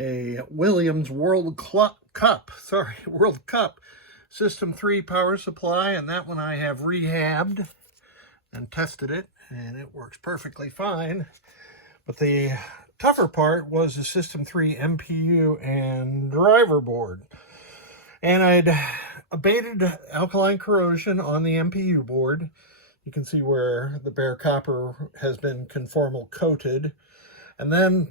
a Williams World Cup System 3 power supply, and that one I have rehabbed and tested it, and it works perfectly fine. But the tougher part was the System 3 MPU and driver board. And I'd abated alkaline corrosion on the MPU board. You can see where the bare copper has been conformal coated. And then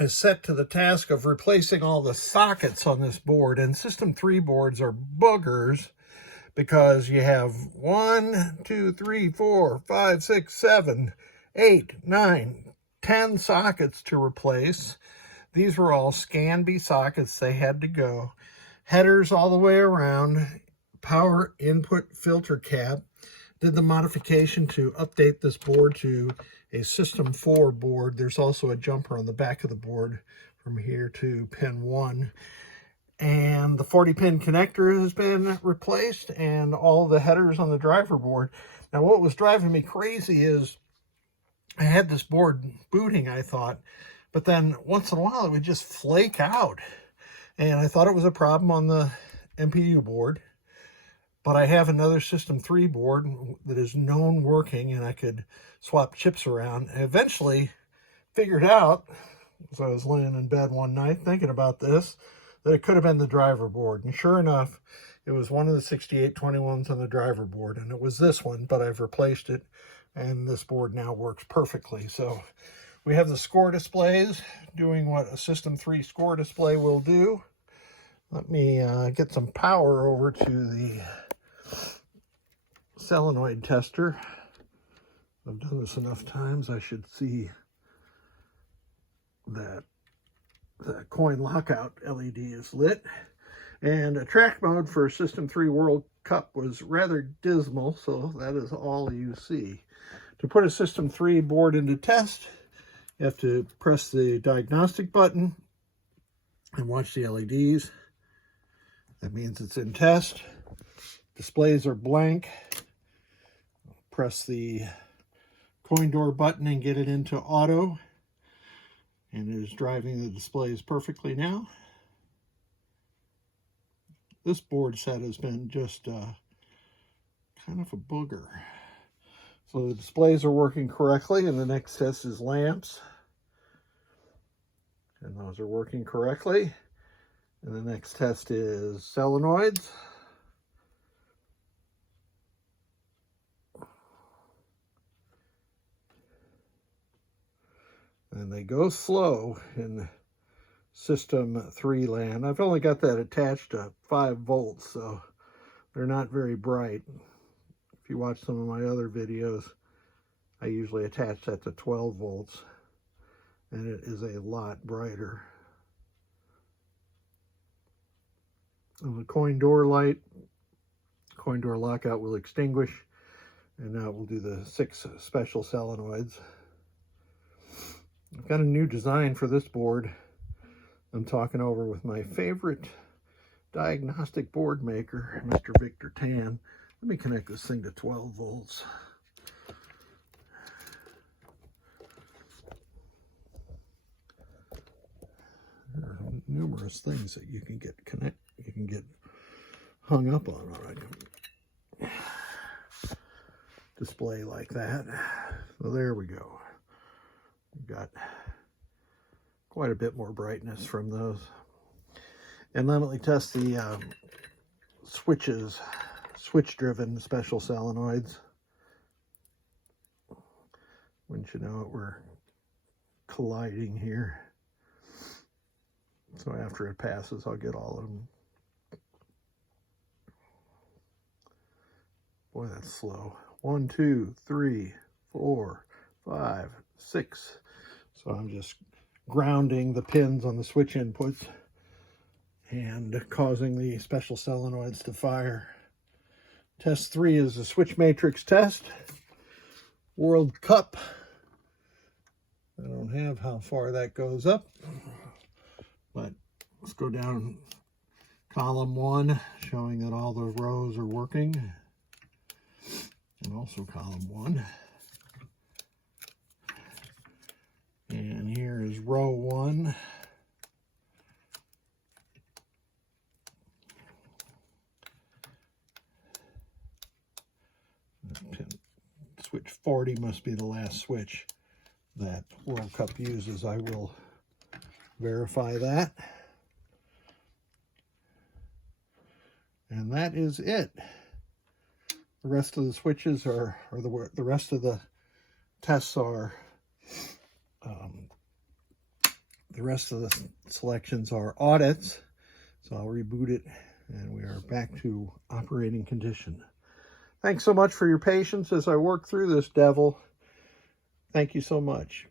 is set to the task of replacing all the sockets on this board. And System 3 boards are boogers because you have 1, 2, 3, 4, 5, 6, 7, 8, 9, 10 sockets to replace. These were all Scanby sockets. They had to go. Headers all the way around. Power input filter cap. Did the modification to update this board to a System 4 board. There's also a jumper on the back of the board from here to pin 1. And the 40-pin connector has been replaced, and all the headers on the driver board. Now, what was driving me crazy is I had this board booting, I thought, but then once in a while it would just flake out. And I thought it was a problem on the MPU board. But I have another System 3 board that is known working, and I could swap chips around. I eventually figured out, as I was laying in bed one night thinking about this, that it could have been the driver board. And sure enough, it was one of the 6821s on the driver board, and it was this one, but I've replaced it, and this board now works perfectly. So we have the score displays doing what a System 3 score display will do. Let me get some power over to the solenoid tester. I've done this enough times, I should see that the coin lockout LED is lit. And a track mode for System 3 World Cup was rather dismal, so that is all you see. To put a System 3 board into test, you have to press the diagnostic button and watch the LEDs. That means it's in test. Displays are blank. Press the coin door button and get it into auto. And it is driving the displays perfectly now. This board set has been just kind of a booger. So the displays are working correctly, and the next test is lamps. And those are working correctly. And the next test is solenoids. And they go slow in System 3 land. I've only got that attached to 5 volts, so they're not very bright. If you watch some of my other videos, I usually attach that to 12 volts, and it is a lot brighter. And the coin door light, coin door lockout will extinguish, and now we'll do the 6 special solenoids. I've got a new design for this board I'm talking over with my favorite diagnostic board maker, Mr. Victor Tan. Let me connect this thing to 12 volts. There are numerous things that you can get hung up on a display like that. So there we go. We've got quite a bit more brightness from those. And then let me test the switch-driven special solenoids. Wouldn't you know it, we're colliding here. So after it passes, I'll get all of them. Boy, that's slow. 1, 2, 3, 4, 5, 6. So I'm just grounding the pins on the switch inputs and causing the special solenoids to fire. Test 3 is the switch matrix test. World Cup. I don't have how far that goes up, but let's go down column 1, showing that all the rows are working, and also column 1. And here is row 1. switch 40 must be the last switch that World Cup uses. I will verify that. And that is it. The rest of the switches are, or the rest of the tests are, the rest of the selections are audits. So I'll reboot it and we are back to operating condition. Thanks so much for your patience as I work through this devil. Thank you so much.